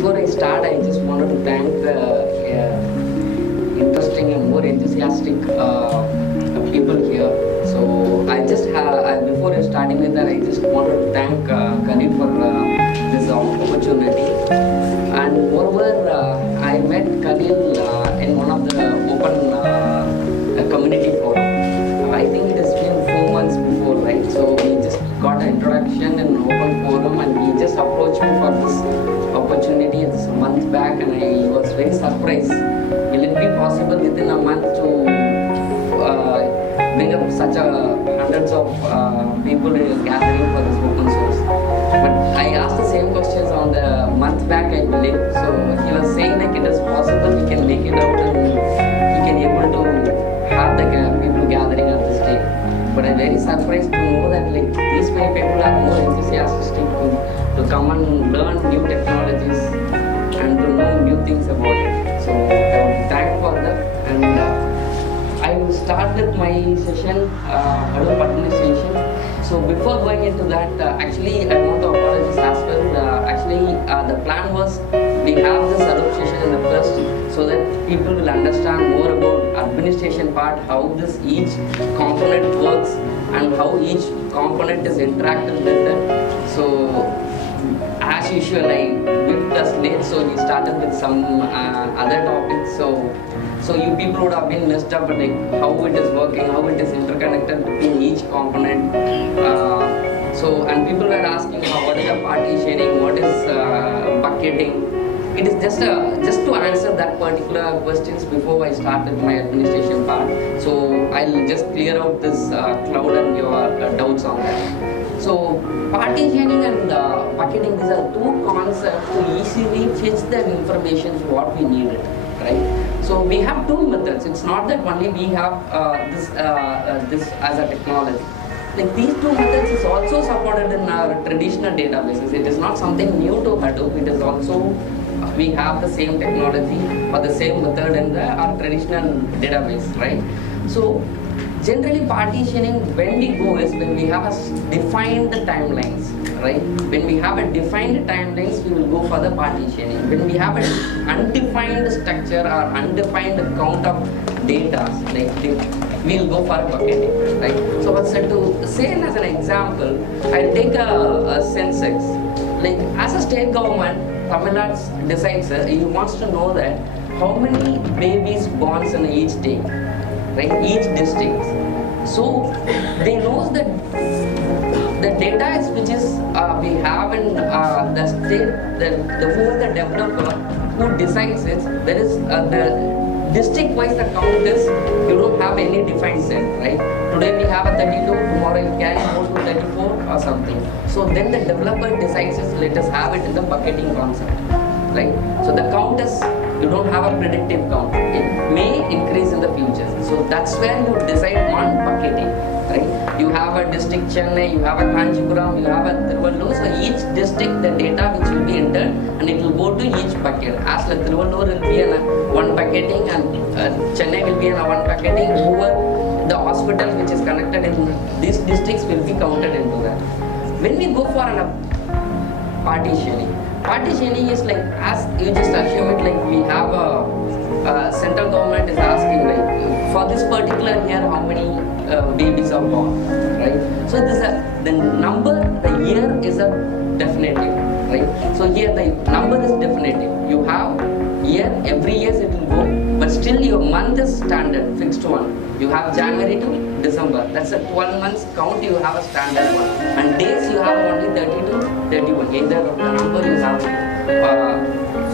before I start, I just wanted to thank interesting and more enthusiastic people here. So I just before starting with that, I just wanted to thank Khalil for this opportunity. And moreover, I met Khalil in one of the open community forum. I think it has been 4 months before, right? So we just got an introduction in an open forum, and he just approached me for this opportunity. It's a month back, and I was very surprised. Will it be possible within a month to bring up such hundreds of people gathering for this open source? But I asked the same questions on the month back, I believe. So he was saying like it is possible, we can make it out, and we can able to have the people gathering at this day. But I'm very surprised to know that like these many people are more enthusiastic to come and learn new technologies and to know new things about it. So I would thank for that, and I will start with my session, Hadoop administration. So before going into that, actually I want to apologize as well. The plan was we have this Hadoop session in the first, so that people will understand more about administration part, how this each component works and how each component is interacting with it. So as usual, I bit us late, so we started with some other topics. So you people would have been messed up, like how it is working, how it is interconnected between each component. And people were asking what is the partitioning, what is bucketing. It is just to answer that particular questions before I started my administration part. So I'll just clear out this cloud and your doubts on that. So partitioning and bucketing, these are two concepts to easily fetch the information for what we needed, right? So we have two methods. It's not that only we have this as a technology. Like these two methods is also supported in our traditional databases. It is not something new to Hadoop. It is also we have the same technology or the same method in our traditional database, right? So generally partitioning, when we go is when we have defined the timelines, right? When we have a defined timelines, we will go for the partitioning. When we have an undefined structure or undefined count of data, we will go for a bucketing, right? So what's to say as an example, I'll take a census. Like as a state government, Tamil Nadu decides, he wants to know that how many babies born in each state, right? Each district. So they knows that the data is which is we have in the state, who is the developer who decides it. There is the district wise the count is, you don't have any defined set, right? Today we have a 32, tomorrow you can go to 34 or something. So then the developer decides is, let us have it in the bucketing concept, right? So the count is, you don't have a predictive count. It may increase in the future. So that's where you decide on bucketing, right? You have a district Chennai, you have a Kanchipuram, you have a Tiruvallur. So each district, the data which will be entered, and it will go to each bucket. As like Tiruvallur will be in one bucketing, and Chennai will be in one bucketing. Over the hospital which is connected in these districts will be counted into that. When we go for partitioning is like, as you just assume it, like we have a central government is asking like for this particular year how many babies are born, right? So this the number, the year is a definitive, right? So here the number is definitive. You have year, every year it will go, but still your month is standard, fixed one. You have January to December. That's a 12 months count. You have a standard one, and days you have only 30 to 31. Either of the number you have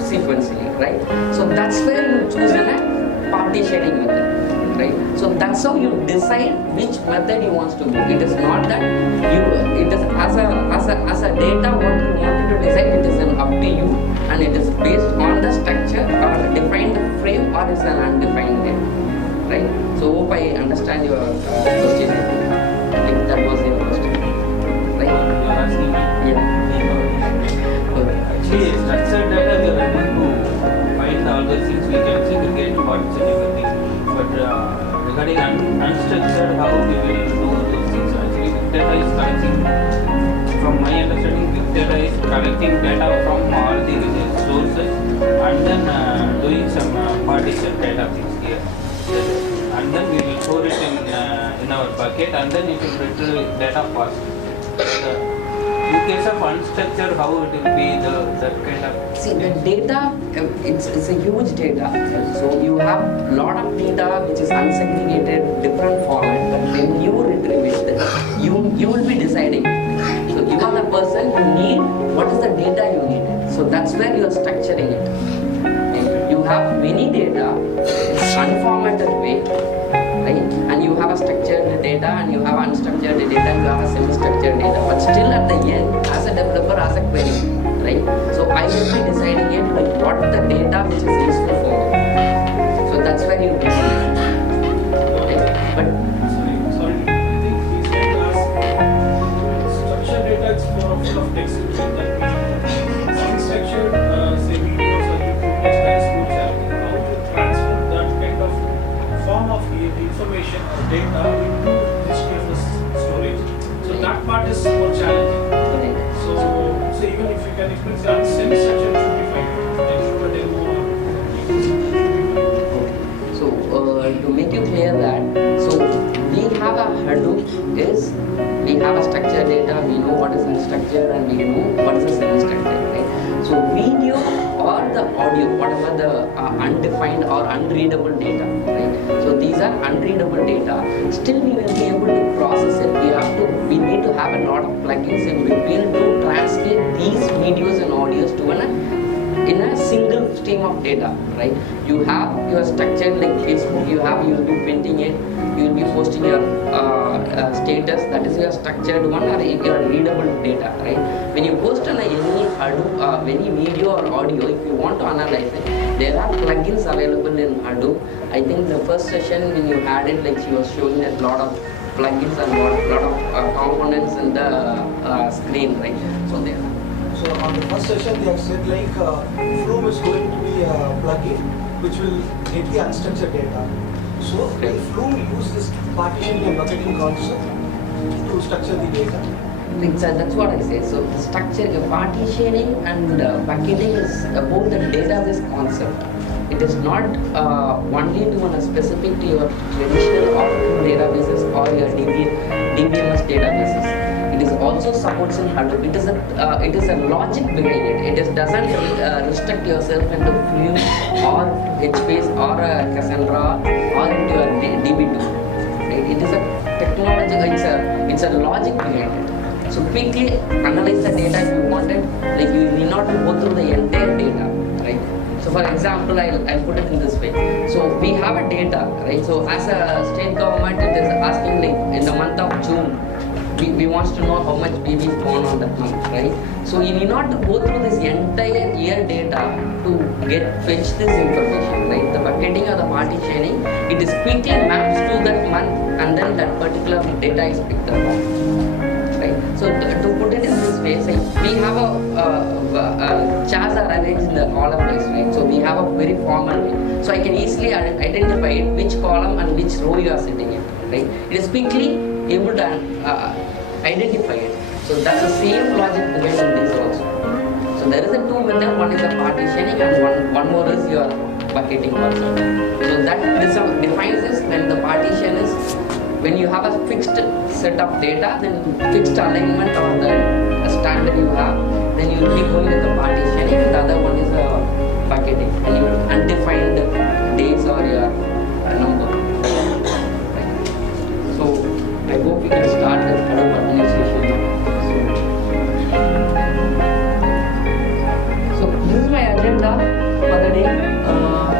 sequentially, right? So that's where you choose a partitioning method, right? So that's how you decide which method you want to go. It is not that it is as a data what you wanted to decide. It is up to you, and it is based on the structure or a defined frame or it's an undefined frame, right? So hope I understand your question. If that was your question, right? You are asking me? Yeah. Okay. Actually, structured data we are able to find all those things. We can segregate what's and everything. But regarding unstructured, how we will do those things? Actually, big data is collecting. From my understanding, big data is collecting data from all the sources decent kind of things here. And then we will store it in our bucket, and then it will retrieve data fast. In case of unstructured, how it will be that kind of. See, the data, it's a huge data. So you have a lot of data which is unsegregated, different format. But when you retrieve it, you will be deciding. So you are the person who need what is the data you need. So that's where you are structuring it. Okay? You have many data, unformatted way, right? And you have a structured data, and you have unstructured data, you have a semi-structured data. But still at the end, as a developer, as a query, right? So I will be deciding it like what the data which is useful for me. So that's where you do it. Okay? But sorry. I think he's trying to ask structured data is more full of text. Unstructured, say videos or YouTube text and how to transform that kind of form of the information or data into HDFS storage. So that part is more challenging. So even if you can explain, say semi-structured should be fine. Then show a demo or so to make you clear that, so we have a Hadoop is, we have a structured data, we know what is unstructured and we know what is a semi-structured, right? So video or the audio, whatever the undefined or unreadable data, right? So these are unreadable data. Still we will be able to process it. We need to have a lot of plugins in between to translate these videos and audios to in a single stream of data, right? You have your structure like Facebook, you will be printing it, you will be posting your status, that is your structured one or your readable data, right? When you post on any Hadoop, any video or audio, if you want to analyze it, there are plugins available in Hadoop. I think the first session when you had it, like she was showing a lot of plugins and lot of components in the screen, right? So there. So on the first session they have said like Flume is going to be a plugin which will get the unstructured data. So will Flume use this partitioning and bucketing concept to structure the data? That's what I say. So the structure, partitioning and bucketing is about the database concept. It is not only to specific to your traditional Oracle databases or your DBMS databases. It is also supports in Hadoop. It is a logic behind it. It doesn't restrict yourself into Flume or HBase or Cassandra or into your DB2. Right? It is a technology. It's a logic behind it. So quickly analyze the data if you want it. Like you need not go through the entire data, right? So for example, I'll put it in this way. So we have a data, right? So as a state government, it is asking like in the month of June, we wants to know how much baby born on that month, right? So you need not go through this entire year data to fetch this information, right? The bucketing or the partitioning, it is quickly maps to that month and then that particular data is picked up, right? So to put it in this way, say we have a charts are arranged in the column wise, right? So we have a very formal way. So I can easily identify which column and which row you are sitting in, right? It is quickly able to identify it. So that's the same logic behind this also. So there is a two method, one is the partitioning and one more is your bucketing concept. So that this defines this when the partition is when you have a fixed set of data, then fixed alignment or the standard you have, then you will be going with the partitioning and the other one is the bucketing and you undefined days or your number. Right. So I hope we can start with Hadoop administration now. So this is my agenda for the day.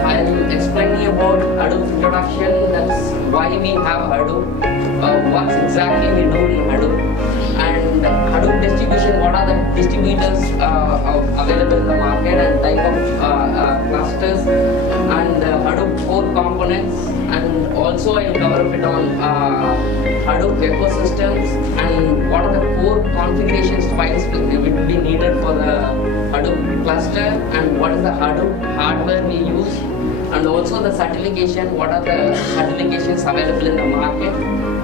I'll explain you about Hadoop introduction, that's why we have Hadoop, what exactly we do in Hadoop, and Hadoop distribution, what are the distributors available in the market and type of clusters, and Hadoop core components, and also I will cover a bit on Hadoop ecosystems and what are the core configurations files will be needed for the Hadoop cluster and what is the Hadoop hardware we use, and also the certification, what are the certifications available in the market,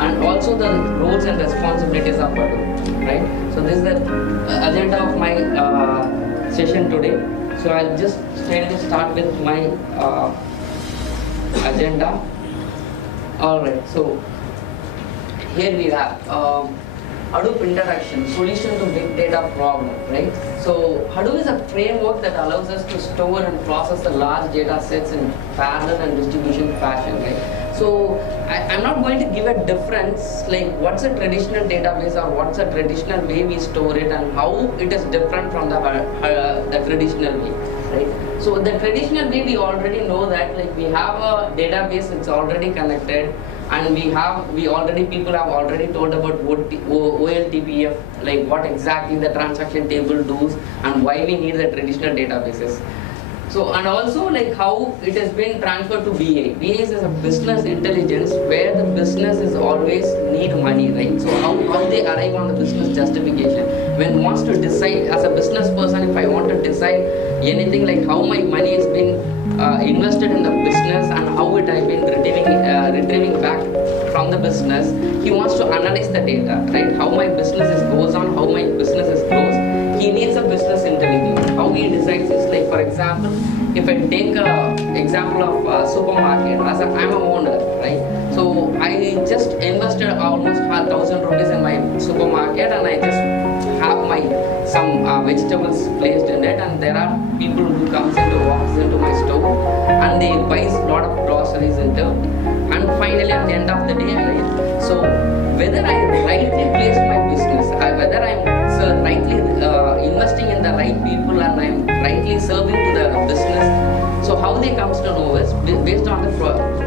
and also the roles and responsibilities of Hadoop, right? So this is the agenda of my session today. So I'll just straight away start with my agenda. Alright, so here we have Hadoop Introduction, solution to big data problem, right? So Hadoop is a framework that allows us to store and process the large data sets in parallel and distribution fashion, right? So I'm not going to give a difference like what's a traditional database or what's a traditional way we store it and how it is different from the traditional way, right? So the traditional way we already know that like we have a database, it's already connected, and people have already told about OLTPF, like what exactly the transaction table does and why we need the traditional databases. So, and also like how it has been transferred to BA. BA is a business intelligence where the business is always need money, right? So how they arrive on the business justification. When wants to decide as a business person, if I want to decide anything like how my money is being invested in the business and how it has been retrieving back from the business, he wants to analyze the data, right? How my business goes on, how my business is closed. He needs a business intelligence. How he decides is like, for example, if I take an example of a supermarket, I'm an owner, right? So I just invested almost 1,000 rupees in my supermarket and I just have some vegetables placed in it, and there are people who walks into my store and they buys a lot of groceries into, and finally at the end of the day, right? So whether I rightly place my business, whether I'm rightly investing in the right people and I'm rightly serving to the business, so how they comes to know is based on the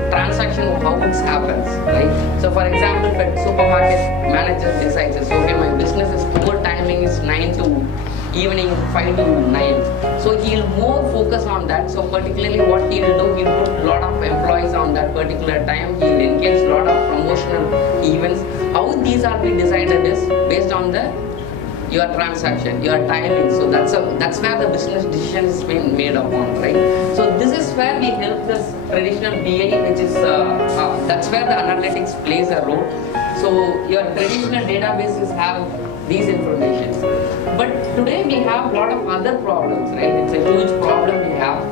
transaction of how it happens, right? So for example, if a supermarket manager decides, okay, my business is core timing is 9 to evening 5 to 9, so he'll more focus on that. So particularly what he'll do, he'll put a lot of employees on that particular time, he'll engage a lot of promotional events. How these are being decided is based on your transaction, your timing. So that's where the business decision is being made upon, right? So this is where we help this traditional BA, which is that's where the analytics plays a role. So your traditional databases have these informations, but today we have a lot of other problems, right? It's a huge problem we have.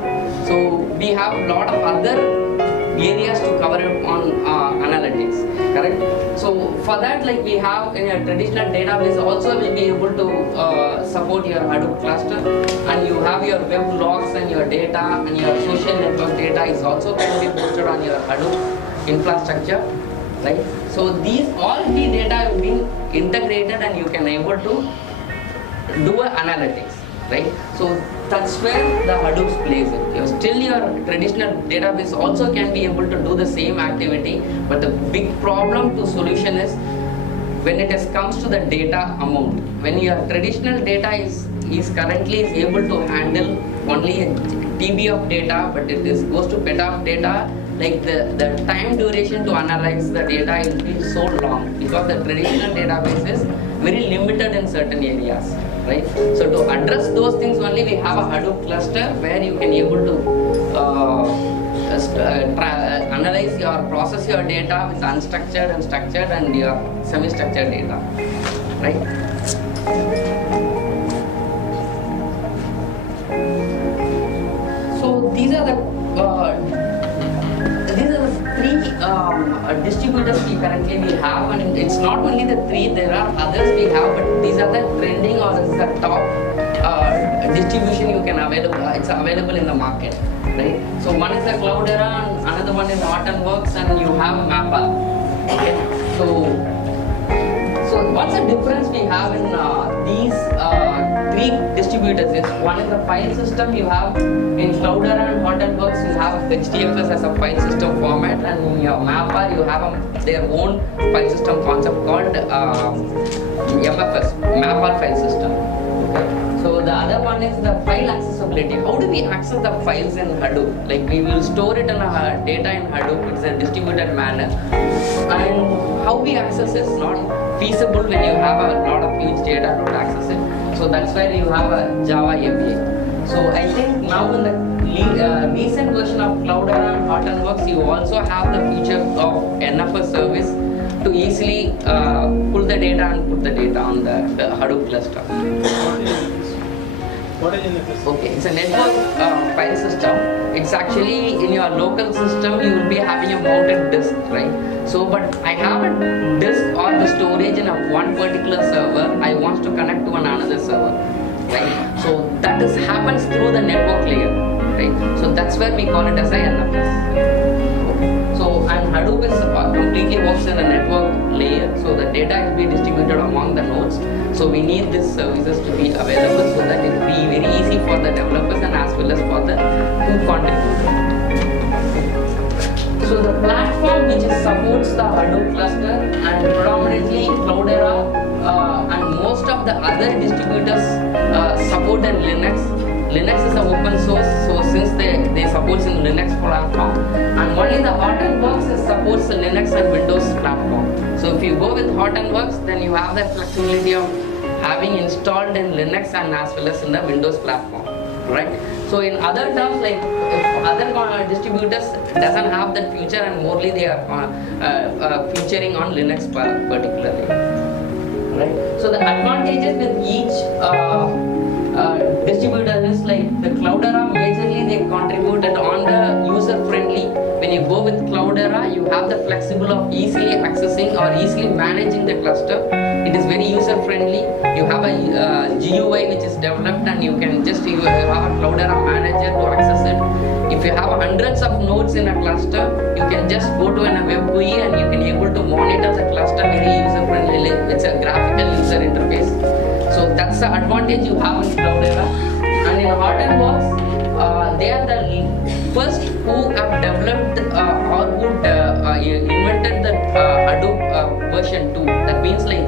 So we have a lot of other areas to cover up on analytics, correct? So for that, like we have in your traditional database also will be able to support your Hadoop cluster, and you have your web logs and your data and your social network data is also can be posted on your Hadoop infrastructure, right? So these all the data have been integrated and you can able to do analytics, right? So that's where the Hadoop plays it. Still your traditional database also can be able to do the same activity, but the big problem to solution is when it comes to the data amount. When your traditional data is currently able to handle only a TB of data, but goes to peta of data, like the time duration to analyze the data will be so long because the traditional database is very limited in certain areas, right? So to address those things only, we have a Hadoop cluster where you can able to analyze process your data with unstructured and structured and your semi-structured data, right? So these are the three distributors we currently have, and it's not only the three, there are others we have, but these are the trending or this is the top distribution you can it's available in the market, right? So one is the Cloudera and another one is Hortonworks, and you have Mappa, okay? So what's the difference we have in these three distributors is, one is the file system. You have in Cloudera and Hortonworks you have HDFS as a file system format, and in your Mappa you have their own file system concept called MFS, Mappa file system. Okay. So the other one is the file accessibility. How do we access the files in Hadoop? Like we will store it in a data in Hadoop. It's a distributed manner, and how we access is not feasible when you have a lot of huge data to access it. So that's why you have a Java API. So I think now in the recent version of Cloudera and Hortonworks, you also have the feature of NFS service to easily pull the data and put the data on the Hadoop cluster. What is NFS? Okay, it's a network file system. it's actually in your local system you will be having a mounted disk, right? So but I have a disk or the storage in a one particular server, I want to connect to another server, right? So that happens through the network layer, right? So that's where we call it as a NFS. Okay. So and Hadoop is completely works in a network layer, so the data will be distributed among the nodes. So we need these services to be available so that it will be very easy for the developers and as well as for the who contribute. So the platform which supports the Hadoop cluster and predominantly Cloudera and most of the other distributors support in Linux. Linux is an open source, so since they support in Linux platform, and only the Hortonworks supports the Linux and Windows platform. So if you go with Hortonworks, then you have the flexibility of having installed in Linux and as well as in the Windows platform, right? So in other terms, like if other distributors doesn't have that feature, and mostly they are featuring on Linux particularly, right? So the advantages with each distributor is like the Cloudera majorly they contributed on the user friendly. When you go with Cloudera, you have the flexible of easily accessing or easily managing the cluster. It is very user friendly. You have a GUI which is developed, and you can just you have a Cloudera manager to access it. If you have hundreds of nodes in a cluster, you can just go to a web GUI and you can able to monitor the cluster very user friendly. It's a graphical user interface. So that's the advantage you have in Cloudera. And in Hortonworks, they are the first who have developed or who invented the Hadoop version 2. That means like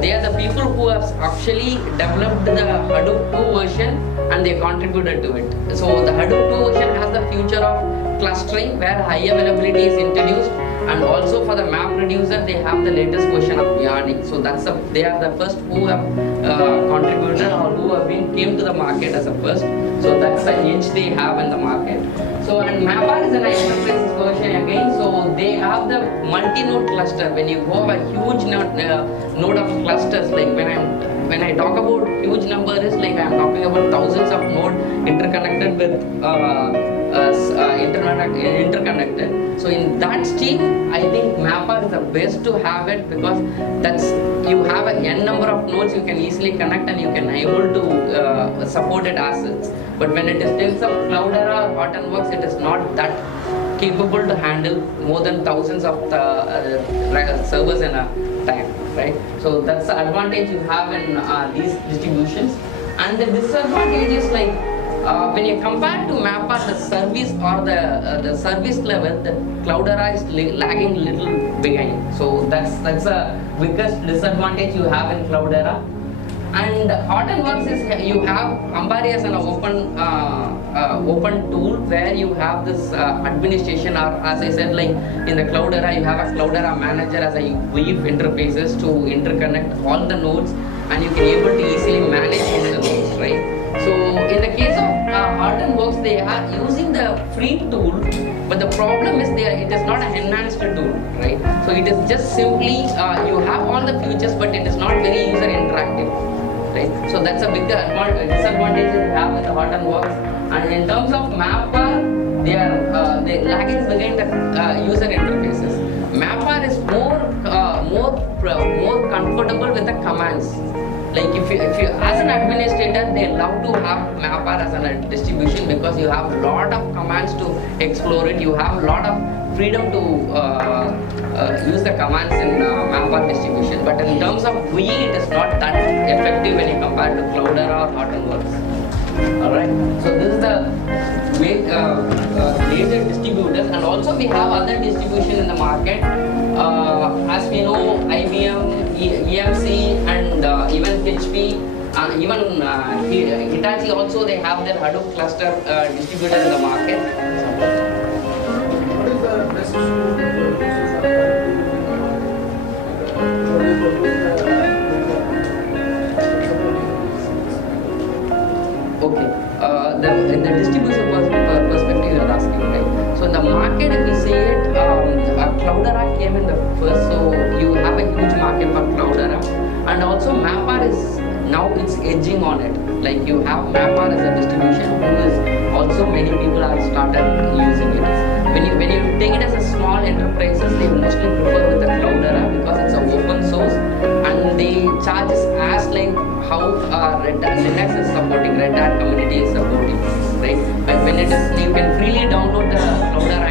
they are the people who have actually developed the Hadoop 2 version and they contributed to it. So the Hadoop 2 version has the future of clustering where high availability is introduced, and also for the map reducer they have the latest version of Yarning. So they are the first who have contributed or who have came to the market as a first. So that's the niche they have in the market. So and Mapper is an enterprise version again. So they have the multi-node cluster. When you go a huge node of clusters, like when I talk about huge number is like I'm talking about thousands of nodes interconnected with interconnected. So in that stream, I think Mapper is the best to have it, because that's you have a n number of nodes you can easily connect and you can able to support it as is. But when it is terms of Cloudera or Hortonworks, it is not that capable to handle more than thousands of servers in a time, right? So that's the advantage you have in these distributions. And the disadvantage is like when you compare to Mapper, the service or the service level, the Cloudera is lagging little behind. So that's the biggest disadvantage you have in Cloudera. And Hortonworks is you have Ambari as an open tool where you have this administration, or as I said, like in the Cloudera you have a Cloudera manager as a weave interfaces to interconnect all the nodes, and you can able to easily manage all the nodes, right? So in the case of Hortonworks, they are using the free tool, but the problem is it is not an enhanced tool, right? So it is just simply you have all the features, but it is not very user interactive, right? So that's a big disadvantage you have with the Hortonworks. And in terms of Mapper, they lagging behind the user interfaces. Mapper is more comfortable with the commands. Like if you as an administrator, they love to have Mapper as a distribution because you have a lot of commands to explore it. You have a lot of freedom to use the commands in Mapper distribution. But in terms of GUI, it is not that effective when you compare to Cloudera or Hortonworks. Alright, so this is the major distributors, and also we have other distribution in the market. As we know, IBM, EMC, and even HP, even Hitachi also, they have their Hadoop cluster distributor in the market. What is the best tool for Okay, in the distribution perspective you are asking, right? So in the market, if we say it, Cloudera came in the first, so you have a huge market for Cloudera, and also Mapper is now edging on it. Like you have Mapper as a distribution, who is also many people have started started using it. When you take it as a small enterprises, they mostly prefer with the Cloudera because it's an open source and the charges as like how Linux is supporting, Red Hat community is supporting, right? But when it is, you can freely download the Cloudera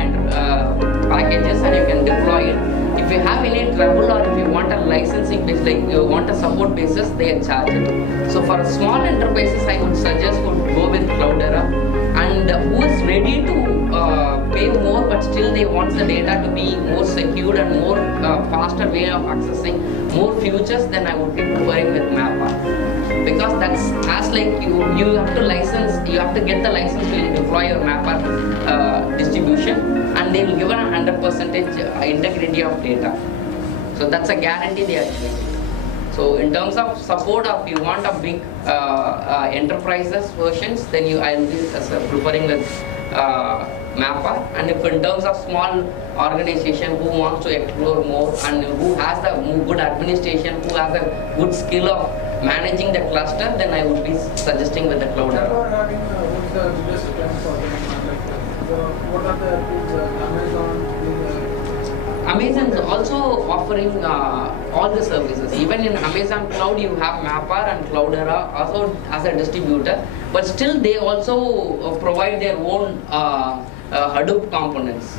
packages and you can deploy it. If you have any trouble or if you want a licensing base, like you want a support basis, they charge it. So for small enterprises, I would suggest would go with Cloudera, and who is ready to pay more but still they want the data to be more secure and more faster way of accessing more futures, then I would be preferring with Mapper, because that's as like you have to license, you have to get the license to deploy your Mapper distribution, and they will give a 100% integrity of data. So that's a guarantee they are giving. So in terms of support, if you want a big enterprises versions, then I will be preferring with Mapper. And if in terms of small organization who wants to explore more and who has the good administration, who has a good skill of managing the cluster, then I would be suggesting with the Cloudera. What's the biggest client for them? What are the Amazon is also offering all the services. Even in Amazon Cloud, you have Mapper and Cloudera also as a distributor, but still they also provide their own Hadoop components,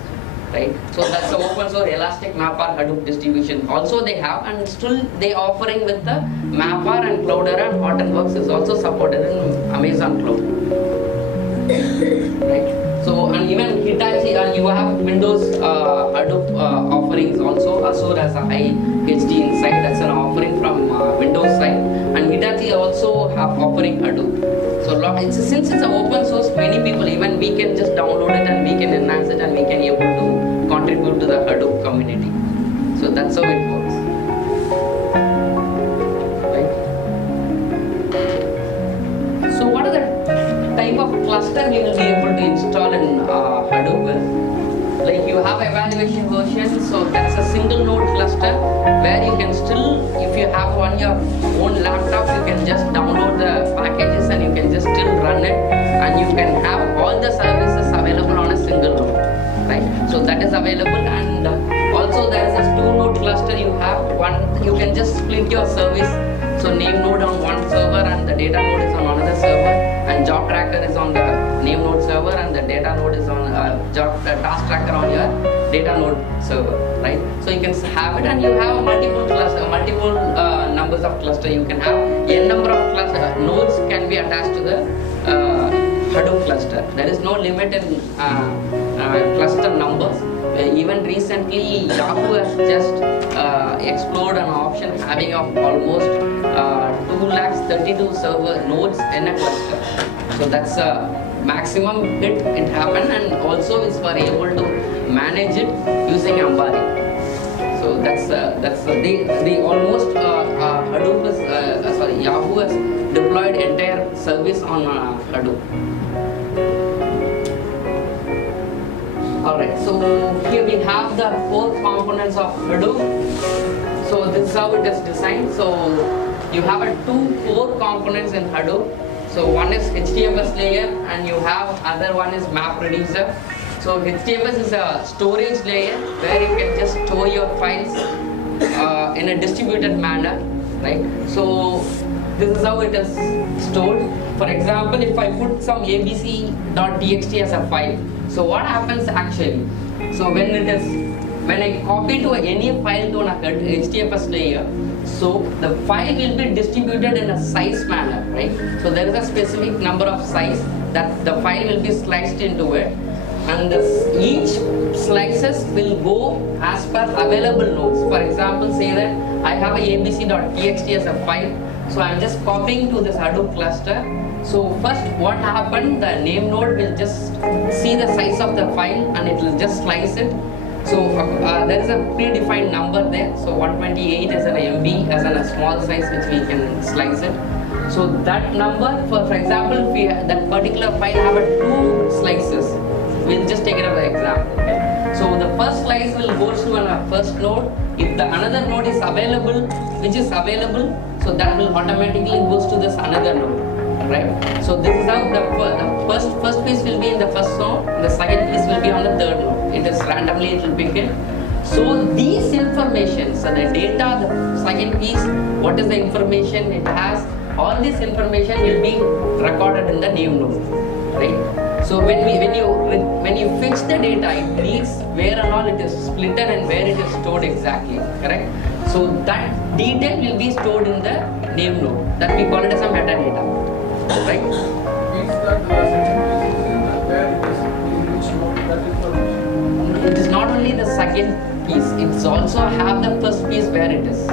right? So that's the open source Elastic Mapper Hadoop distribution. Also they have, and still they offering with the Mapper and Cloudera, and Hortonworks is also supported in Amazon Cloud, right? So, and even Hitachi, and you have Windows Hadoop offerings also. Azure has a high HD inside, that's an offering from Windows side, and Hitachi also have offering Hadoop. So since it's an open source, many people, even we can just download it and we can enhance it and we can able to contribute to the Hadoop community. So that's how it works. Right? So what are the type of cluster we will be able to install in Hadoop with? Like you have evaluation version, so that's a single node cluster where you can still, if you have on your own laptop, you can just download the packages and you can just still run it, and you can have all the services available on a single node, right? So that is available, and also there is a two node cluster. You have one, you can just split your service. So name node on one server and the data node is on another server, and job tracker is on the name node server, and the data node is on task tracker on your data node server, right? So you can have it, and you have multiple cluster, multiple numbers of cluster. You can have n number of cluster nodes can be attached to the Hadoop cluster. There is no limit in cluster numbers. Even recently, Yahoo has just explored an option having of almost 232 server nodes in a cluster. So that's a maximum it happened, and also it's for able to manage it using Ambari. So that's the almost Hadoop is Yahoo has deployed entire service on Hadoop. Alright, so here we have the 4 components of Hadoop. So this is how it is designed. So you have two core components in Hadoop. So one is HDFS layer, and you have other one is map reducer. So HDFS is a storage layer where you can just store your files in a distributed manner, right? So this is how it is stored. For example, if I put some abc.txt as a file, so what happens actually? So when I copy to any file to an HDFS layer, so the file will be distributed in a size manner, right? So there is a specific number of size that the file will be sliced into it, and each slices will go as per available nodes. For example, say that I have a abc.txt as a file, so I am just copying to this Hadoop cluster. So first what happened, the name node will just see the size of the file and it will just slice it. So there is a predefined number there. So 128 is an MB as a small size which we can slice it. So that number, for example, if we that particular file have 2 slices, we'll just take it as an example. Okay? So the first slice will go to a first node. If the another node is available, which is available, so that will automatically goes to this another node, right? So this is how the first piece will be in the first node, the second piece will be on the third node. It is randomly, it will pick it. So these information, so the data, the second piece, what is the information it has, all this information will be recorded in the name node, right? So when you fetch the data, it reads where and all it is splitted and where it is stored exactly, correct? So that detail will be stored in the name node. That we call it as a metadata, right? Means that where it is in which node that information. It is not only the second piece, it's also have the first piece where it is,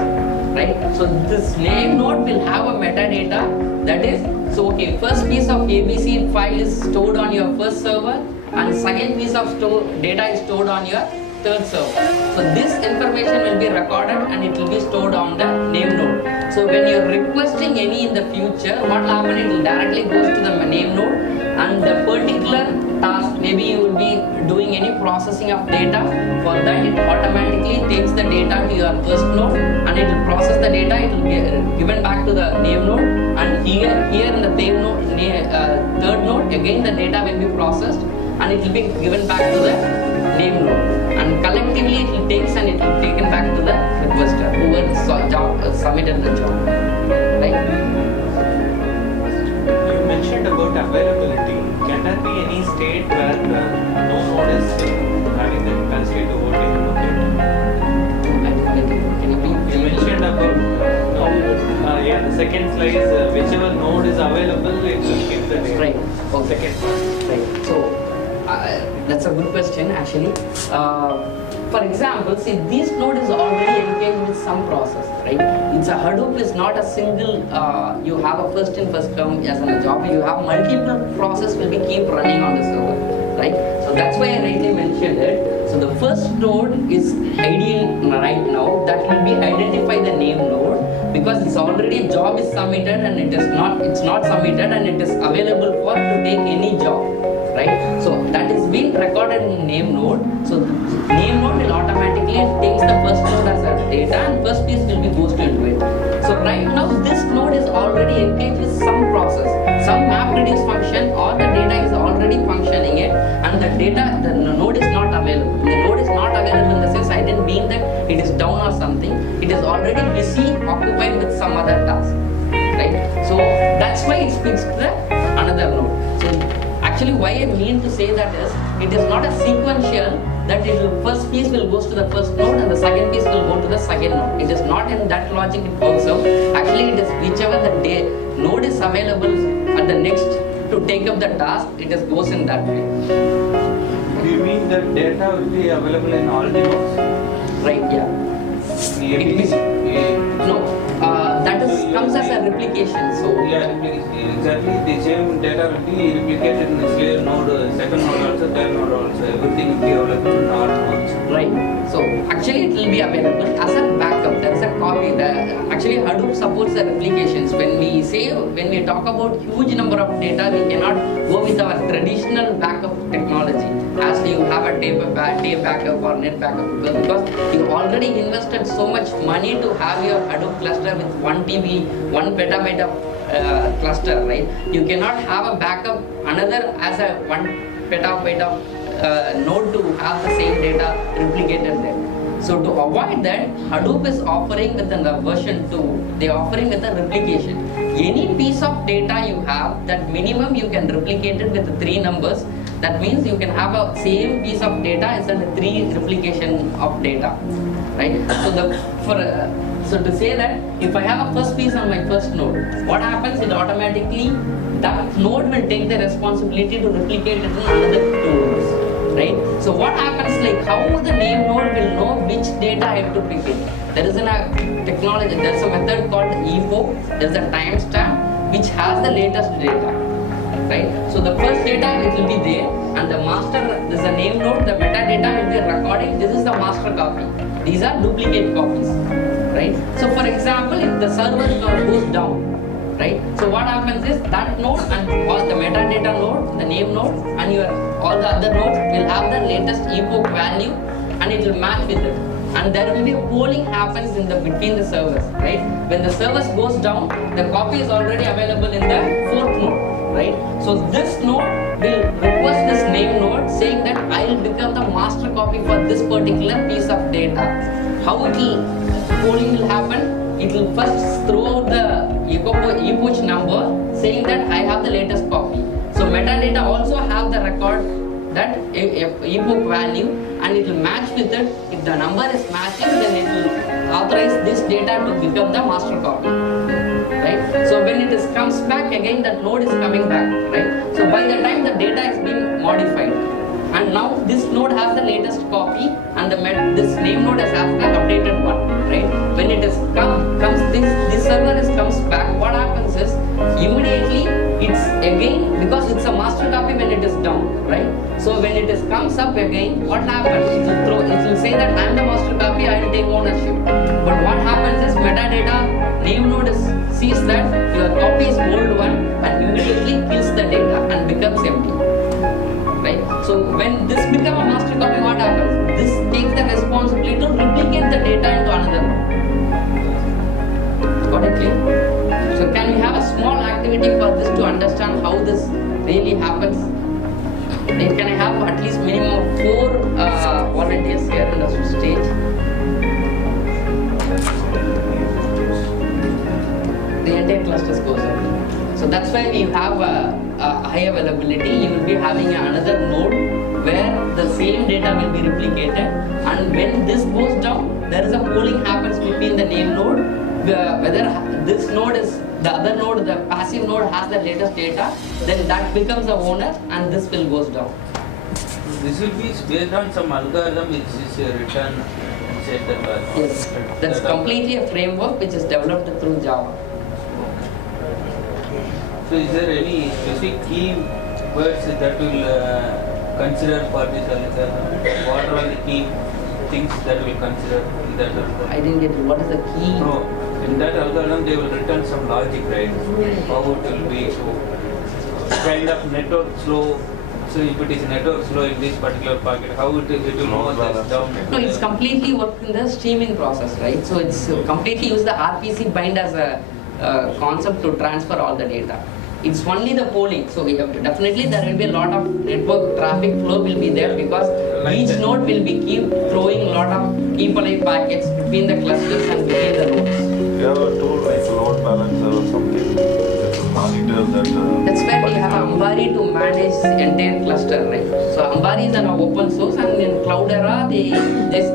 right? So this name node will have a metadata, that is, so okay, first piece of ABC file is stored on your first server and second piece of data is stored on your third server. So this information will be recorded and it will be stored on the name node. So when you're requesting any in the future, what will happen, it will directly goes to the name node, and the particular task, maybe you will be doing any processing of data. For that, it automatically takes the data to your first node and it will process the data, it will be given back to the name node, and here in the name node, third node, again the data will be processed and it will be given back to the name node, and collectively it will takes and it will be taken back to the requester whoever submitted the job, right? You mentioned about availability. Can there be any state where no node is having the capacity to hold in bucket? Can you please? You mentioned about yeah, the second slide is whichever node is available, it will keep the data. Right. Okay. Second part. Right. So that's a good question actually. For example, see, this node is already engaged with some process, right? It's a Hadoop is not a single, you have a first in first come as a job, you have multiple process will be keep running on the server, right? So that's why I rightly mentioned it. So the first node is ideal right now, that will be identify the name node, because it's already job is submitted and it's not submitted and it is available for to take any job, right? So that is being recorded in name node. So the name node will automatically takes the first node as a data and first piece will be goes into it. So right now this node is already engaged with some process, some map reduce function, or the data is already functioning it, and the node is not available. The node is not available in the sense I didn't mean that it is down or something. It is already busy occupied with some other task, right? So that's why it speaks to another node. So actually why I mean to say that is, it is not a sequential that it will first piece will goes to the first node and the second piece will go to the second node. It is not in that logic it works out. Actually it is whichever the node is available at the next to take up the task, it just goes in that way. Do you mean that data will be available in all the nodes? Right, yeah. No, that is comes as a replication. So yeah, exactly the same data will be replicated in the clear node, second node also, third node also. Everything will be available in all nodes. right. So actually it will be available as a backup. That's a copy. Actually Hadoop supports the replications. When we talk about huge number of data, we cannot go with our traditional backup technology. As you have a tape backup or net backup, because you already invested so much money to have your Hadoop cluster with 1 TB, 1 petabyte of cluster, right? You cannot have a backup another as a 1 petabyte of node to have the same data replicated there. So to avoid that, Hadoop is offering with the version 2, they are offering with a replication. Any piece of data you have, that minimum you can replicate it with 3 numbers. That means you can have a same piece of data as a 3 replication of data, right? So to say that if I have a first piece on my first node, what happens? It automatically that node will take the responsibility to replicate it in another 2 nodes, right? So what happens, like how the name node will know which data I have to pick it? There is a technology, there is a method called Eco. There is a timestamp which has the latest data. Right? So the first data it will be there, and the master, this is a name node, the metadata will be recording, this is the master copy. These are duplicate copies, right? So for example, if the server goes down, right? So what happens is that node and all the metadata node, the name node, and all the other nodes will have the latest epoch value and it will match with it. and there will be a polling happens in the between the servers, right? When the service goes down, the copy is already available in the fourth node, right? So this node will request this name node saying that I will become the master copy for this particular piece of data. How it will polling will happen? It will first throw out the epoch number saying that I have the latest copy. So metadata also have the record that epoch value, and it will match with it. If the number is matching, then it will authorize this data to become the master copy, right? So when it comes back again, that node is coming back, right? So by the time the data is being modified, and now this node has the latest copy, and this name node has the updated one, right? When it is this server comes back, what happens is immediately it's again, because it's a master copy when it is down, right? So when it comes up again, what happens? It will say that I am the master copy, I will take ownership. But what happens is metadata name node sees that your copy is old one and immediately kills the data and becomes empty. Right? So when this becomes a master copy, what happens? This takes the responsibility to replicate the data into another node. Got it clear? So can we have a small activity for this to understand how this really happens? Can I have at least minimum of 4 volunteers here in the stage? The entire cluster goes up. So that's why we have a high availability. You will be having another node where the same data will be replicated, and when this goes down, there is a polling happens between the name node, whether this node is the other node, the passive node has the latest data, then that becomes the owner, and this will goes down. This will be based on some algorithm which is written inside the Yes, that's completely a framework which is developed through Java. So is there any specific key words that will consider for this algorithm? What are the key things that will consider in that algorithm? I didn't get it. What is the key? No, in that algorithm they will return some logic, right? How it will be, so kind of network flow. So if it is network flow in this particular packet, how it will know that down? No, it's completely work in the streaming process, right? So it's completely use the RPC bind as a concept to transfer all the data. It's only the polling. So we have definitely there will be a lot of network traffic flow will be there, because each node will be keep throwing a lot of equalized packets between the clusters and between the nodes. You have a tool like load balancer or something that will monitor that. That's where we have Ambari to manage the entire cluster, right? So Ambari is an open source, and in Cloudera they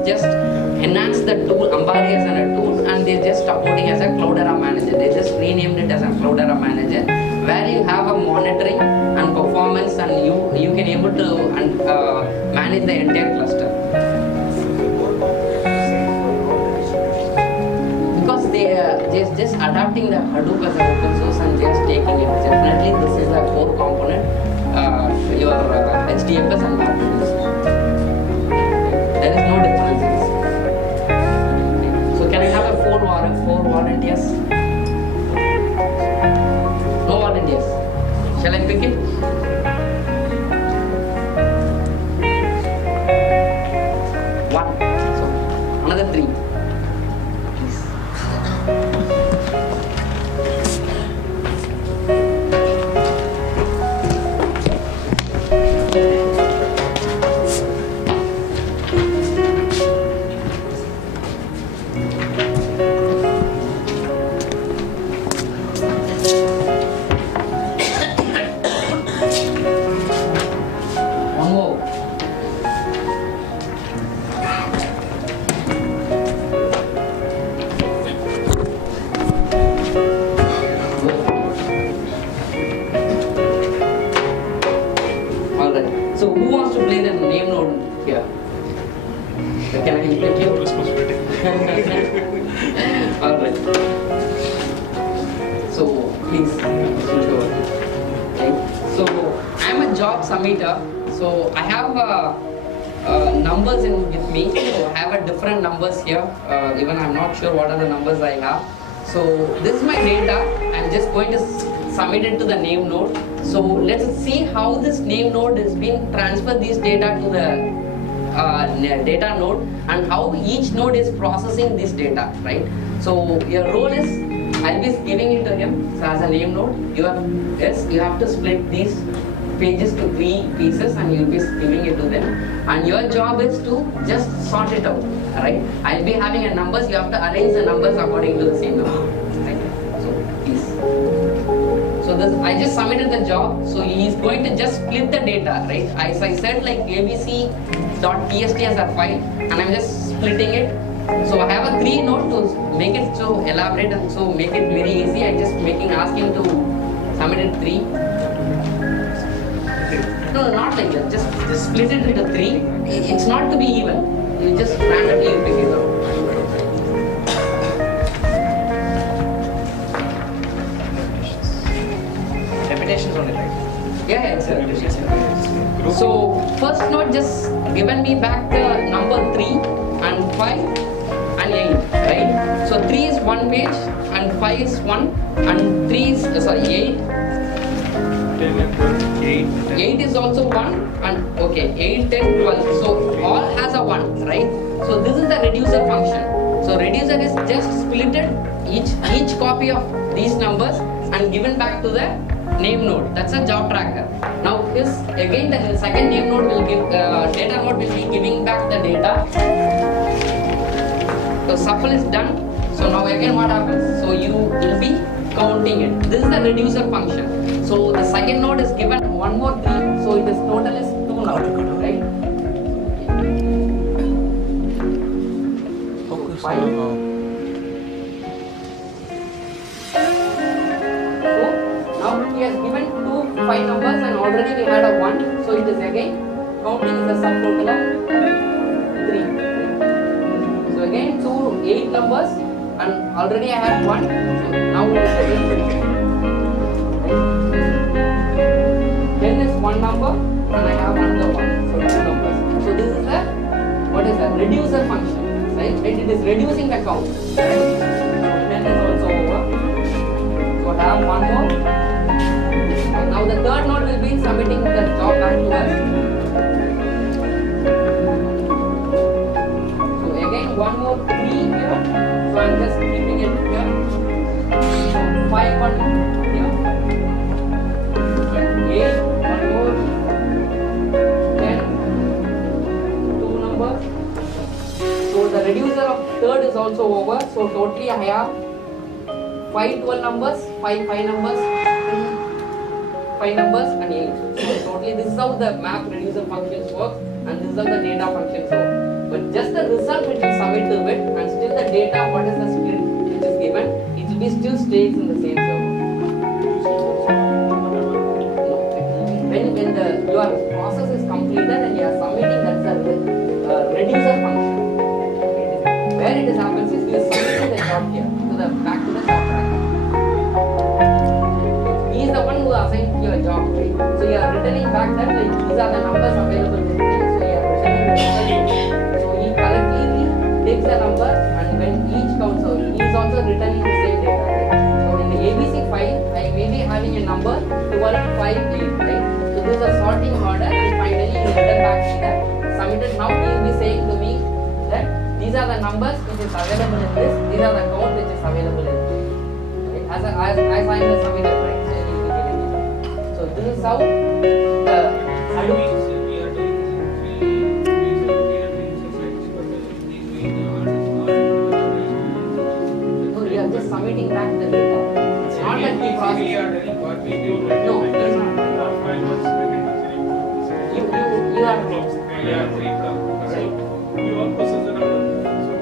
just enhance the tool Ambari as a tool, and they just supporting as a Cloudera manager. They just renamed it as a Cloudera manager, where you have a monitoring and performance, and you can able to manage the entire cluster. Because they are just adapting the Hadoop as an open source and just taking it. Definitely this is a core component, your HDFS and RPS. There is no difference. So can I have a 4 volunteers? No volunteers. Shall I pick it? One. So another 3. So I have numbers with me. So I have different numbers here. Even I'm not sure what are the numbers I have. So this is my data. I'm just going to submit it to the name node. So let's see how this name node is being transferred these data to the data node and how each node is processing this data, right? So your role is, I'll be giving it to him. So as a name node, you have to split these pages to 3 pieces and you'll be giving it to them. And your job is to just sort it out, right? I'll be having a numbers. You have to arrange the numbers according to the same number, right? So please. So this, I just submitted the job. So he is going to just split the data, right? As I said, like abc.tst as a file, and I'm just splitting it. So I have a 3 node to make it so elaborate and so make it very easy. I'm just asking to submit it 3. No, not like that. Just split it into 3. It's not to be even. You just randomly pick it up. Repetitions only, right? Yeah, it's a repetition. So first node just given me back the number 3 and 5 and 8, right? So 3 is 1 page and 5 is 1 and 3 is 8. 8 is also 1 and okay, 8, 10, 12. So all has a 1, right? So this is the reducer function. So reducer is just splitted each copy of these numbers and given back to the name node. That's a job tracker. Now this again the second name node will give data node will be giving back the data. So shuffle is done. So now again what happens? So you will be counting it. This is the reducer function. So the second node is given one more 3. So it is total is 2 now, right? Focus Fine. on So now he has given 2 5 numbers and already we had a 1. So it is again counting is a subtotal of 3. So again 2 8 numbers and already I had 1. So now it is again 10 is 1 number and I have another 1. So 2 numbers. So this is the what is a reducer function, right? And it is reducing the count, right? So 10 is also over. So I have 1 more. Now the third node will be submitting the job back to us. So again 1 more 3 here. So I'm just keeping it here. 5 1 here. 8 1 more. 10 2 numbers. So the reducer of third is also over. So totally I have 5 12 numbers, 5 numbers. 5 numbers and 8. So totally this is how the map reducer functions work and this is how the data functions work. But just the result which will submit to it and still the data, what is the split which is given, it will be still stays in the same server. When your process is completed and you are submitting, that's the reducer function. Where it is happens is you are submitting the job here back to the job tracker. He is the one who assigned your job, right? So you are returning back that like these are the numbers available with me. So you are returning the result. So he collectively takes the number and when each counts out, he is also returning the same data, right? So in the ABC file, I may be having a number 12, 5, 8, right? So this is a sorting order and finally you return back to that submitted. Now he will be saying to me that these are the numbers which is available in this, these are the count which is available in this. Right? As I am the submitted, right? So this is how the Hadoop. No, we are just submitting back the data. It's not that we process. No, it's not. You are right.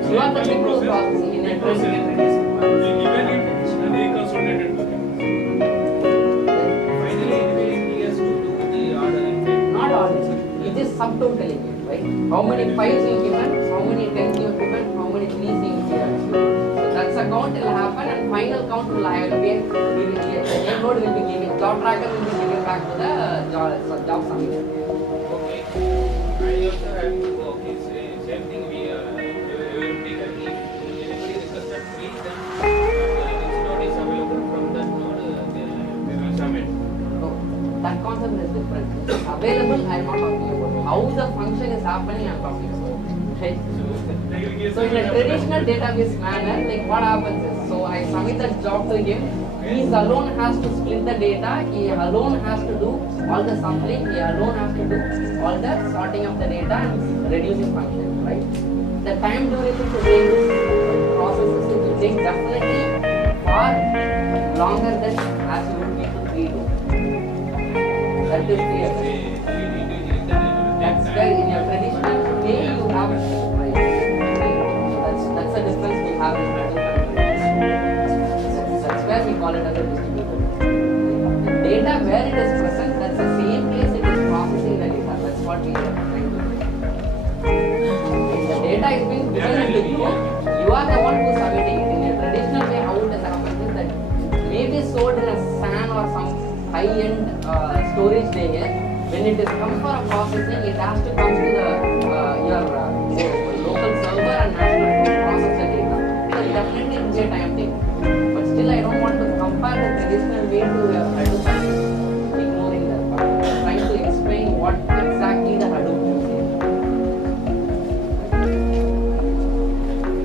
You are the people processing in a processing. It is subtotaling it, right? How many 5s you given, how many 10s you given, how many 3s you given. So that's a count will happen and final count will have to be given. The name node will be giving, job tracker will be giving back to the job submission. okay. I also have to okay, same thing we everybody requested free then this node is available from that node they will submit. So that concept is different. It's available, I am not talking about. how the function is happening, I'm talking about. Right? Daily So in a traditional database manner, like what happens is, so I submit that job to him, he alone has to split the data, he alone has to do all the sampling, he alone has to do all the sorting of the data and reducing function, right? The time duration to take this processes it will take definitely far longer than as you would need to redo. That is clear. That's where in your traditional way you have it, right? That's the difference we have in Hadoop. That's where we call it as a distributed. The data where it is present, that's the same place it is processing the data. That's what we are trying to do. If the data is being given to you, you are the one who is submitting it. In a traditional way, how it has happened is that maybe stored in a SAN or some high-end storage layer. When it is comes for a processing, it has to come to the your local server and has to process the data. So definitely it will be a time thing. But still, I don't want to compare the traditional way to Hadoop, ignoring that part. I'm trying to explain what exactly the Hadoop is.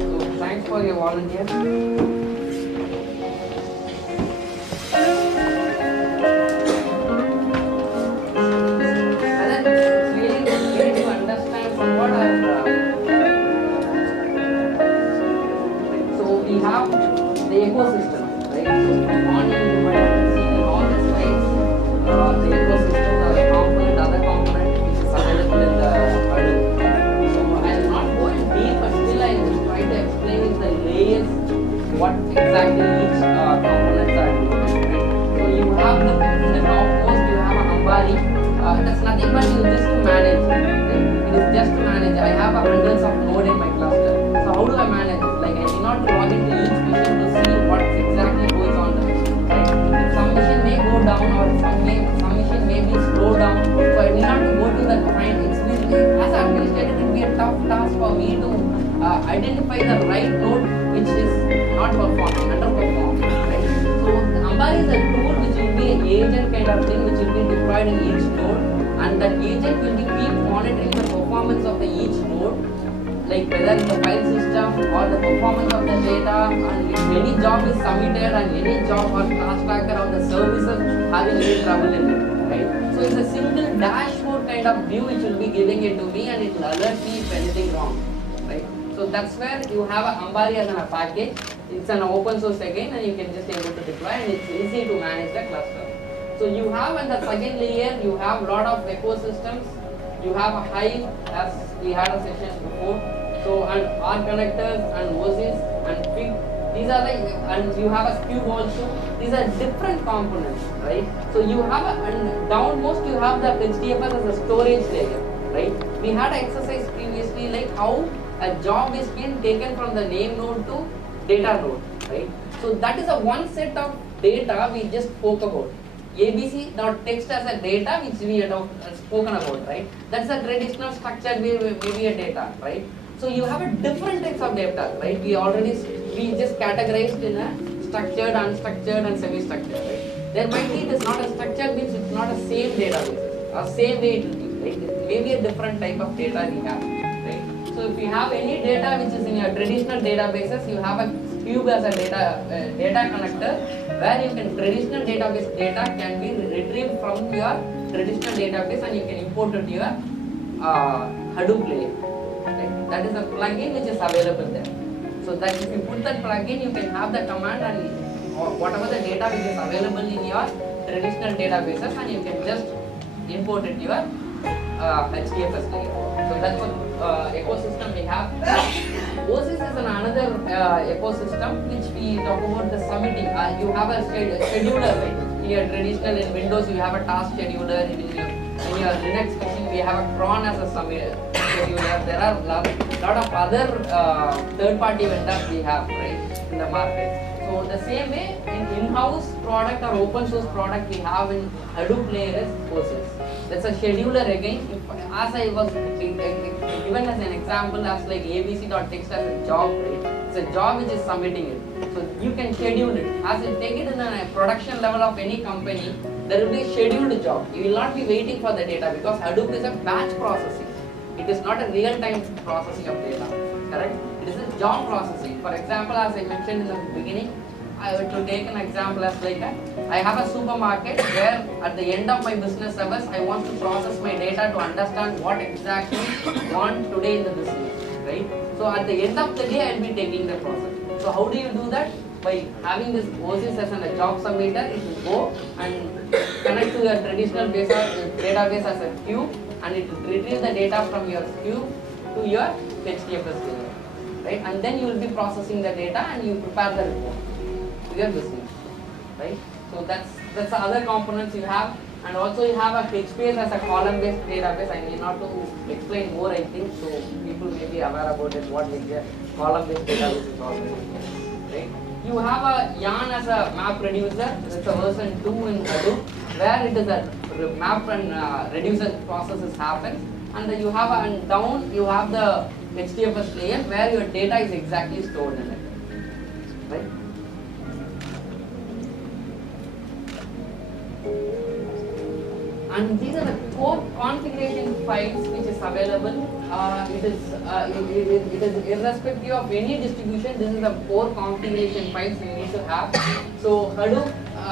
So thanks for your volunteer. The ecosystem, right? So morning you might have seen in all the slides, the ecosystem, the component, other component which is available in the Hadoop. So I will not go in deep, but still I will try to explain in the layers what exactly each components are doing. Right? So you have in the topmost you have a Ambari. That's nothing but you just to manage. Right? It is just to manage. I have hundreds of nodes in my cluster. So how do I manage it? Like I need not log into each machine to see what exactly goes on the machine. Right? Some machine may go down or some machine may be slowed down. So I need not to go to that point. As an administrator, it will be a tough task for me to identify the right node which is not performing, underperforming. Right? So Ambari is a tool which will be an agent kind of thing which will be deployed in each node, and that agent will be keep monitoring the performance of each node, like whether in the file system or the performance of the data, and if any job is submitted and any job or task tracker or the services having any trouble in it, right? So it's a single dashboard kind of view which will be giving it to me, and it will alert me if anything wrong, right? So that's where you have a Ambari as a package. It's an open source again, and you can just able to deploy, and it's easy to manage the cluster. So you have on the second layer, you have lot of ecosystems. You have a Hive, as we had a session before. So and R connectors and OSIS and Fig. These are the, and you have a Cube also. These are different components, right? So you have a, and downmost you have the HDFS as a storage layer, right? We had an exercise previously like how a job is being taken from the name node to data node, right? So that is a one set of data we just spoke about. ABC.text as a data which we had spoken about, right? That's a traditional structured way, maybe a data, right? So you have a different types of data, right? We just categorized in a structured, unstructured, and semi-structured, right? There might be it is not a structured means it's not a same database or same way it will be, right? It may be a different type of data we have, right? So if you have any data which is in your traditional databases, you have a Cube as a data connector where you can traditional database data can be retrieved from your traditional database and you can import it to your Hadoop layer. Right? That is a plugin which is available there. So that if you put that plugin, you can have the command and whatever the data which is available in your traditional databases, and you can just import it to your HDFS layer. So that's what ecosystem we have. OSIS is another ecosystem which we talk about the submitting. You have a scheduler, right? Here traditional in Windows you have a task scheduler. In your Linux machine we have a cron as a scheduler. There are a lot of other third-party vendors we have, right, in the market. So the same way in-house product or open source product we have in Hadoop layer is OSIS. That's a scheduler again. As I was given as an example as like abc.text as a job, right? It's a job which is submitting it. So you can schedule it. As you take it in a production level of any company, there will be a scheduled job. You will not be waiting for the data because Hadoop is a batch processing. It is not a real-time processing of data, correct? It is a job processing. For example, as I mentioned in the beginning, I would to take an example as like I have a supermarket where at the end of my business hours, I want to process my data to understand what exactly I want today in the business, right? So at the end of the day, I will be taking the process. So how do you do that? By having this OSIS as a job submitter, it will go and connect to your traditional database as a queue, and it will retrieve the data from your queue to your HDFS layer, right? And then you will be processing the data and you prepare the report to your business, right? So that's the other components you have, and also you have a HBase as a column-based database. I need not to explain more, I think, so people may be aware about it. What a column-based database is already, right? You have a yarn as a map reducer. It's a version 2 in Hadoop, where it is a map and reducer processes happen, and then you have and down you have the HDFS layer where your data is exactly stored in it, right? And these are the core configuration files which is available. It is irrespective of any distribution. This is the core configuration files you need to have. So Hadoop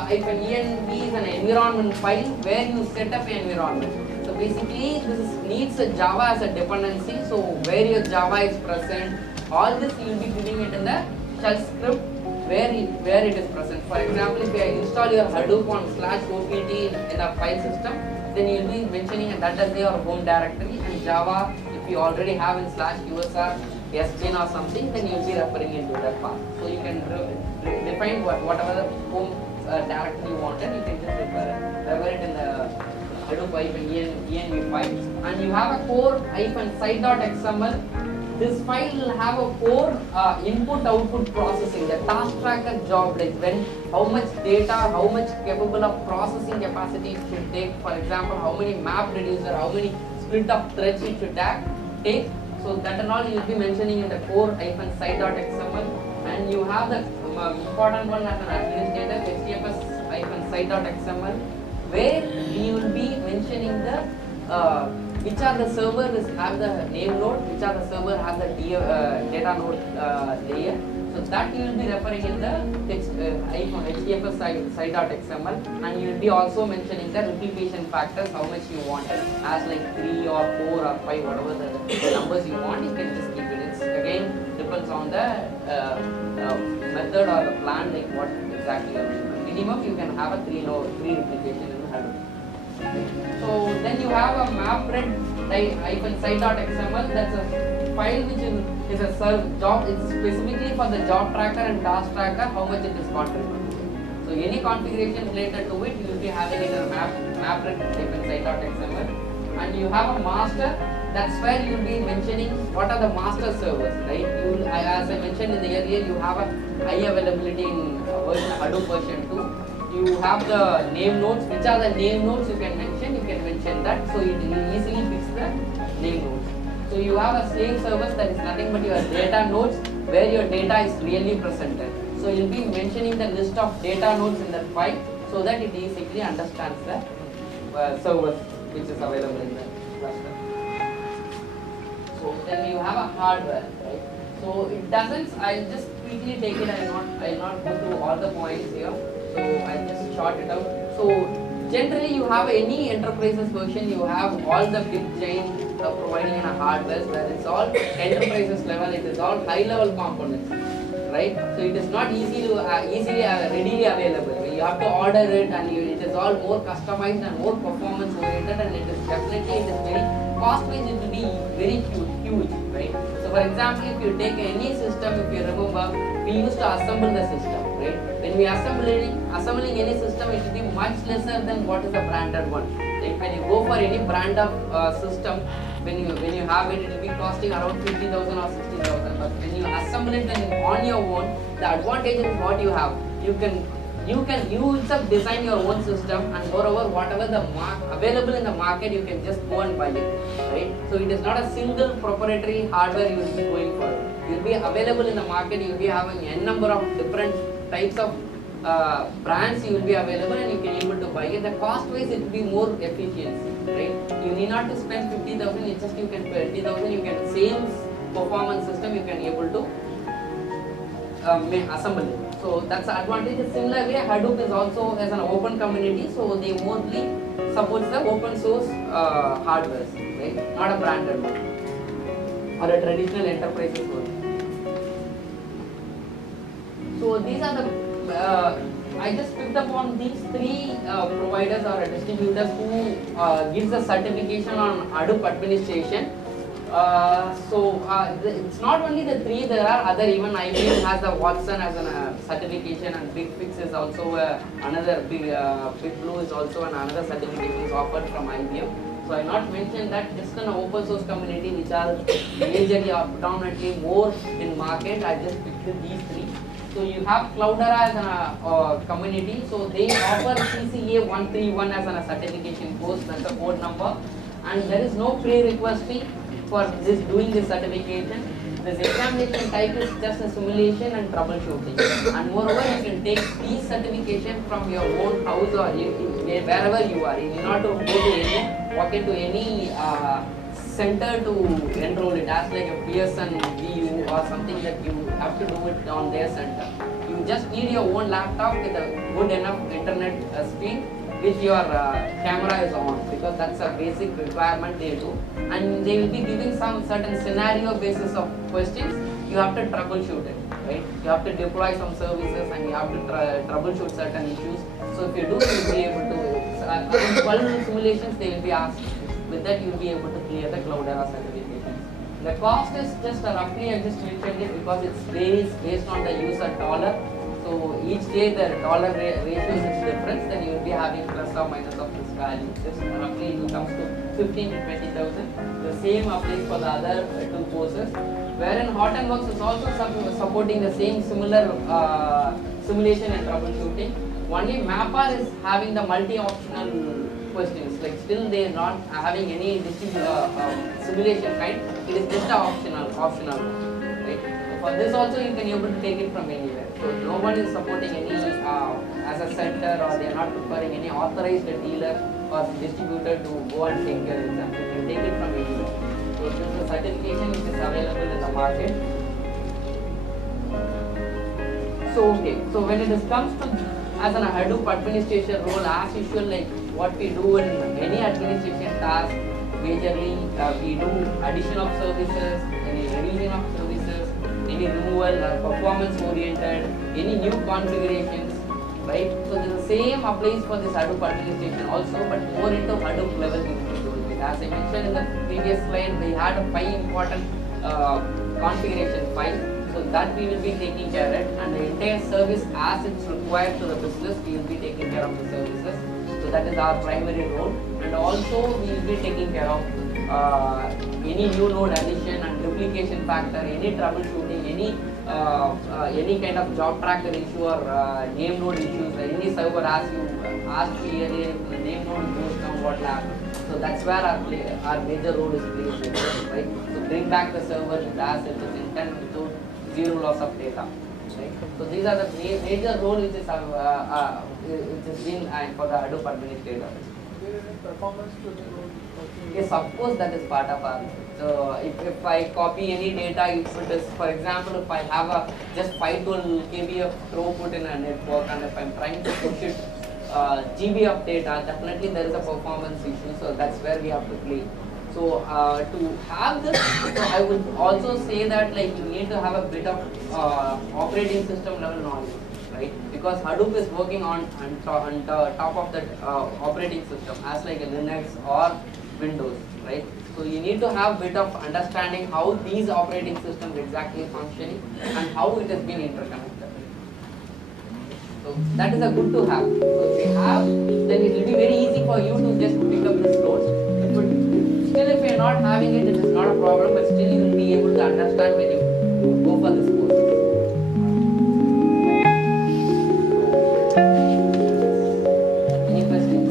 -env is an environment file where you set up an environment. So basically this needs a Java as a dependency. So where your Java is present, all this you will be giving it in the shell script where it is present. For example, if you install your Hadoop on /opt in a file system, then you will be mentioning that as your home directory, and Java, if you already have in /usr, sgen or something, then you will be referring into that path. So you can define whatever the home directory you wanted, you can just refer it in the Hadoop -env file. And you have a core -site.xml. This file will have a core input-output processing, the task tracker job, like when how much data, how much capable of processing capacity it should take. For example, how many map reducer, how many split of threads it should take. So that and all you will be mentioning in the core -site.xml. And you have the important one as an administrator, HDFS-site.xml, where you will be mentioning the which are the servers have the name node, which are the server have the data node layer. So that you will be referring in the HDFS site.xml, and you will be also mentioning the replication factors, how much you want it, as like 3 or 4 or 5, whatever the numbers you want, you can just keep it. It's again depends on the method or the plan, like what exactly you want. Minimum you can have a 3 replication in Hadoop. So then you have a mapred-site.xml. That's a file which is a job. It's specifically for the job tracker and task tracker, how much it is contributing. So any configuration related to it, you will be having it in a mapred-site.xml. And you have a master. That's where you will be mentioning what are the master servers, right? As I mentioned in the earlier, you have a high availability in Hadoop version 2. You have the name nodes. Which are the name nodes you can mention that, so it will easily fix the name nodes. So you have a slave service that is nothing but your data nodes where your data is really presented. So you will be mentioning the list of data nodes in that file so that it easily understands the service which is available in the cluster. So then you have a hardware, right? So it doesn't, I'll just quickly take it, I'll not go through all the points here. So I'll just short it out. So generally you have any enterprises version, you have all the big giant providing in a hardware where it's all enterprises level, it is all high level components, right? So it is not easily readily available. You have to order it, and it is all more customized and more performance oriented, and it is very cost wise, it will be very huge, right? So for example, if you take any system, if you remember, we used to assemble the system, right? When we are assembling any system, it will be much lesser than what is the branded one. Like when you go for any brand of system, when you have it, it will be costing around 50,000 or 60,000. But when you assemble it on your own, the advantage is what you have. You itself design your own system, and moreover, whatever the available in the market, you can just go and buy it, right? So it is not a single proprietary hardware you will be going for. You will be available in the market. You will be having n number of different types of brands you will be available and you can able to buy it. The cost wise it will be more efficiency, right? You need not to spend 50,000, it's just you can 20,000, you can same performance system you can able to assemble it. So that's the advantage. Similar way, Hadoop is also as an open community, so they mostly supports the open source hardware, right? Not a branded one or a traditional enterprises one. So these are the I just picked up on these three providers or distributors who gives a certification on Hadoop administration. It's not only the three, there are other, even IBM has the Watson as a certification, and BigFix is also another, Big Blue is also another certification is offered from IBM. So I not mentioned that just an open source community which are majorly or predominantly more in market. I just picked these three. So you have Cloudera as a community, so they offer CCA 131 as a certification course, that's the code number, and there is no pre-request fee for this doing this certification. This examination type is just a simulation and troubleshooting, and moreover you can take these certification from your own house or wherever you are. You need not to go to any, walk into any center to enroll it as like a Pearson VU or something that you have to do it on their center. You just need your own laptop with a good enough internet speed which your camera is on, because that's a basic requirement they do, and they will be giving some certain scenario basis of questions. You have to troubleshoot it, right? You have to deploy some services and you have to troubleshoot certain issues. So if you do, you will be able to 12 simulations they will be asked. With that you will be able to clear the Cloudera certifications. The cost is just roughly, I just mentioned it because it varies based on the user dollar. So each day the dollar ratios is different, then you will be having plus or minus of this value. Just roughly it comes to 15 to 20,000. The same applies for the other two courses. Wherein Hot and Works is also supporting the same similar simulation and troubleshooting. Only Mapper is having the multi-optional questions, like still they are not having any simulation kind. It is just a optional, right? For this also you can able to take it from anywhere. So no one is supporting any as a center, or they are not preferring any authorized dealer or distributor to go and take your exam. You can take it from anywhere. So this is a certification which is available in the market. So when it comes to as an Hadoop administration role, as usual, like what we do in any administration task, majorly we do addition of services, any revision of services, any removal, performance oriented, any new configurations, right? So the same applies for this Hadoop administration also, but more into Hadoop level we do it. As I mentioned in the previous slide, we had 5 important configuration files. So that we will be taking care of, and the entire service as it's required to the business, we will be taking care of the services. So that is our primary role, and also we will be taking care of any new node addition and duplication factor, any troubleshooting, any kind of job tracker issue or name node issues, any server as you asked me earlier, if the name node goes down, what will happen? So that's where our major role is played, right? So bring back the server as it is intended without zero loss of data, right? So these are the major role which is been for the Hadoop administrator. Performance to the role. Yes, of course, that is part of our. So if I copy any data, if it is, for example, if I have a just 512 KB of throughput in a network, and if I'm trying to push it GB of data, definitely there is a performance issue. So that's where we have to play. So to have this, so I would also say that like you need to have a bit of operating system level knowledge, right? Because Hadoop is working on top of that operating system as like a Linux or Windows, right? So you need to have a bit of understanding how these operating systems exactly functioning and how it has been interconnected. So that is a good to have. So if you have, then it will be very easy for you to just pick up this load. Still, if you are not having it, it is not a problem, but still you will be able to understand when you go for this course. Any questions?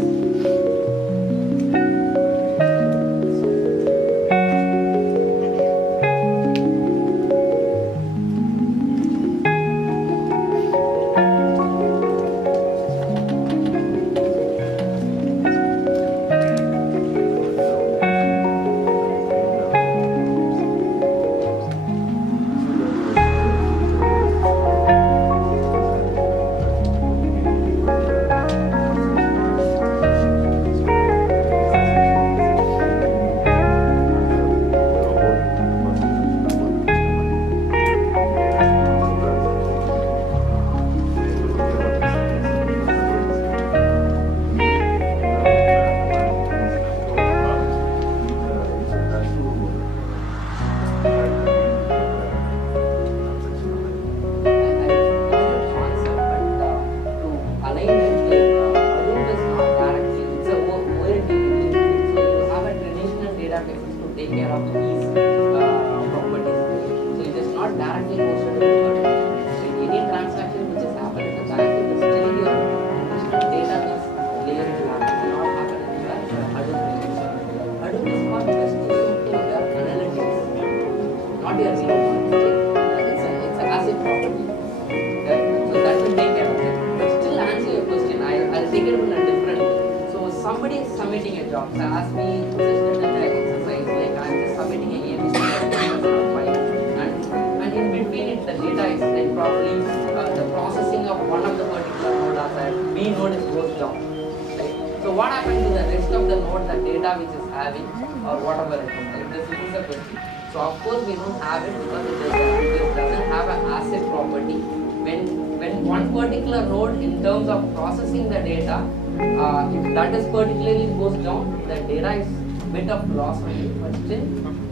take care of these properties. So it is not directly posted to the third. So in any transaction which is happening in the back, it is still your database layer it will happen, not happen in the Hadoop layer. Hadoop is for best to your analytics, not your real one. It's a asset property. Okay? So that will take care of it. But still answer your question. I'll take it in a different. So somebody is submitting a job. So ask me just an exercise like I'm just submitting a ABC and in between it the data is like probably the processing of one of the particular node as a B node is goes down. Right? So what happens to the rest of the node, the data which is having or whatever it is? Like this is the question. So of course we don't have it because it doesn't have an asset property. When one particular node in terms of processing the data, if that is particularly goes down, the data is bit of loss only, but still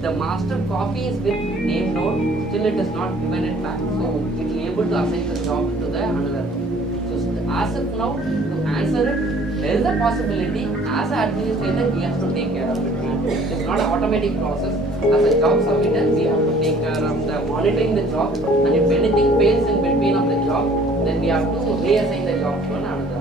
the master copy is with name node, still it is not given it back, so it will be able to assign the job to the another node. So as of now, to answer it, there is a possibility as an administrator he has to take care of it. It is not an automatic process. As a job submitter, we have to take care of the monitoring the job, and if anything fails in between of the job, then we have to reassign the job to another.